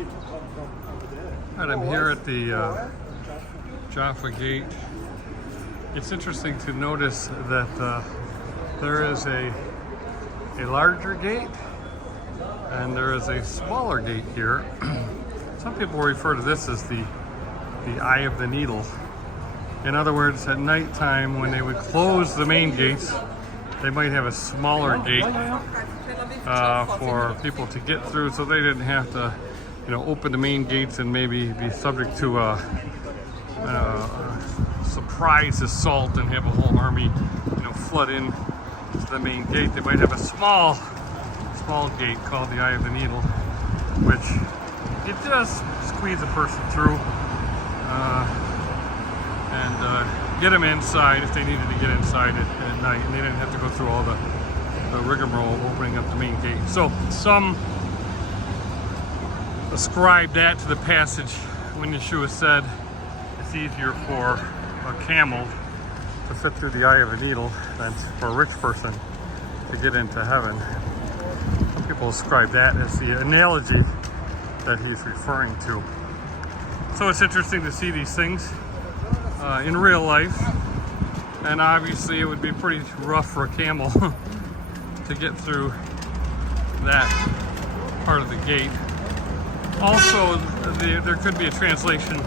Alright, I'm here at the Jaffa gate. It's interesting to notice that there is a larger gate and there is a smaller gate here. Some people refer to this as the eye of the needle. In other words, at nighttime when they would close the main gates, they might have a smaller gate for people to get through, so they didn't have to, open the main gates and maybe be subject to a surprise assault and have a whole army, flood in to the main gate. They might have a small gate called the Eye of the Needle, which it does squeeze a person through and get them inside if they needed to get inside at night, and they didn't have to go through all the rigmarole of opening up the main gate. So some ascribe that to the passage when Yeshua said it's easier for a camel to fit through the eye of a needle than for a rich person to get into heaven. Some people ascribe that as the analogy that he's referring to. So it's interesting to see these things in real life, and obviously it would be pretty rough for a camel to get through that part of the gate. Also, there could be a translation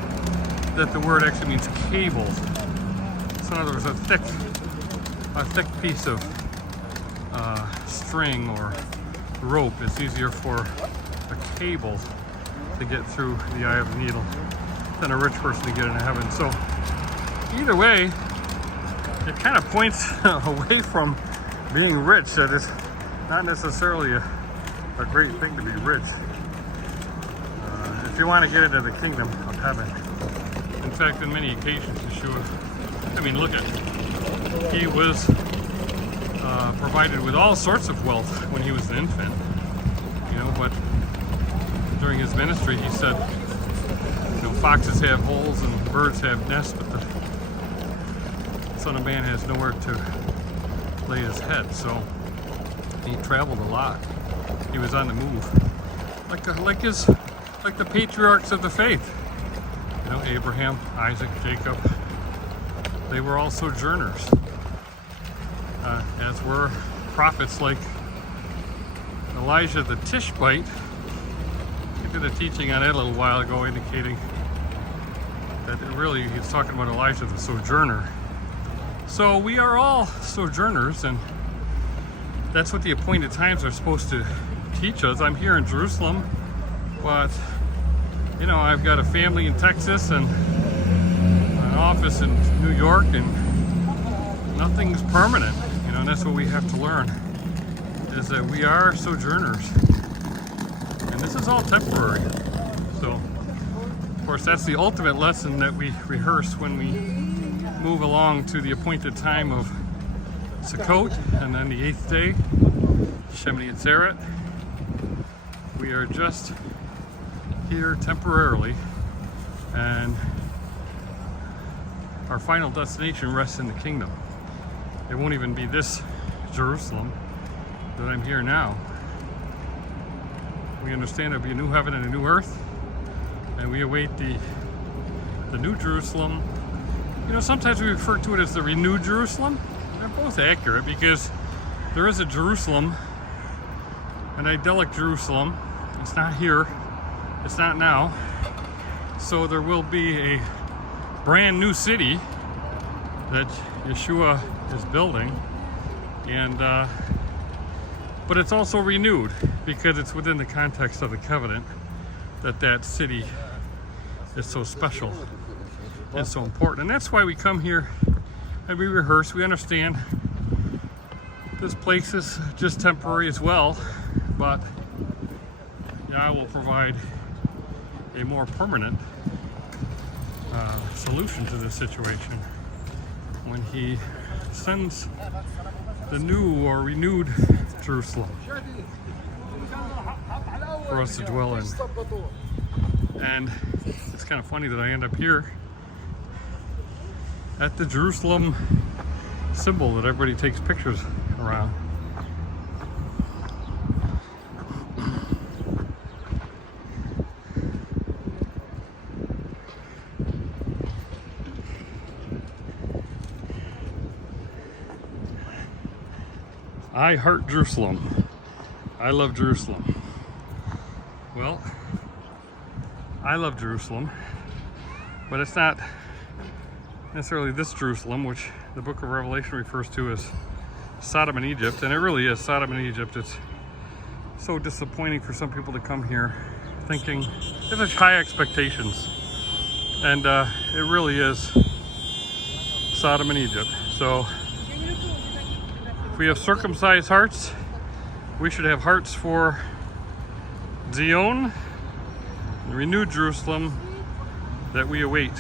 that the word actually means cable. So in other words, a thick piece of string or rope. It's easier for a cable to get through the eye of the needle than a rich person to get into heaven. So either way, it kind of points away from being rich. That it's not necessarily a great thing to be rich if you want to get into the kingdom of heaven. In fact, on many occasions, Yeshua, look at it. He was provided with all sorts of wealth when he was an infant, but during his ministry, he said, foxes have holes and birds have nests, but the Son of Man has nowhere to lay his head. So he traveled a lot. He was on the move, like the patriarchs of the faith. Abraham, Isaac, Jacob. They were all sojourners, as were prophets like Elijah the Tishbite. I did a teaching on it a little while ago, indicating that he's talking about Elijah the sojourner. So we are all sojourners, and that's what the appointed times are supposed to teach us. I'm here in Jerusalem, but I've got a family in Texas and an office in New York, and nothing's permanent, and that's what we have to learn, is that we are sojourners, and this is all temporary. So, of course, that's the ultimate lesson that we rehearse when we move along to the appointed time of Sukkot, and then the 8th day, Shemini Atzeret. We are just here temporarily, and our final destination rests in the kingdom. It won't even be this Jerusalem that I'm here now. We understand there'll be a new heaven and a new earth, and we await the new Jerusalem. Sometimes we refer to it as the renewed Jerusalem. They're both accurate, because there is a Jerusalem, an idyllic Jerusalem. It's not here. It's not now. So there will be a brand new city that Yeshua is building, and but it's also renewed, because it's within the context of the covenant that city is so special and so important. And that's why we come here and we rehearse. We understand this place is just temporary as well, but Yah will provide a more permanent solution to this situation when he sends the new or renewed Jerusalem for us to dwell in. And it's kind of funny that I end up here at the Jerusalem symbol that everybody takes pictures around. I heart Jerusalem. I love Jerusalem. Well, I love Jerusalem, but it's not necessarily this Jerusalem, which the book of Revelation refers to as Sodom and Egypt, and it really is Sodom and Egypt. It's so disappointing for some people to come here thinking they have such high expectations, and it really is Sodom and Egypt. So if we have circumcised hearts, we should have hearts for Zion, the renewed Jerusalem that we await.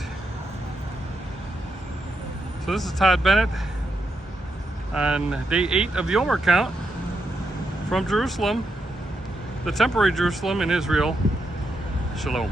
So this is Todd Bennett on day 8 of the Omer count from Jerusalem, the temporary Jerusalem in Israel. Shalom.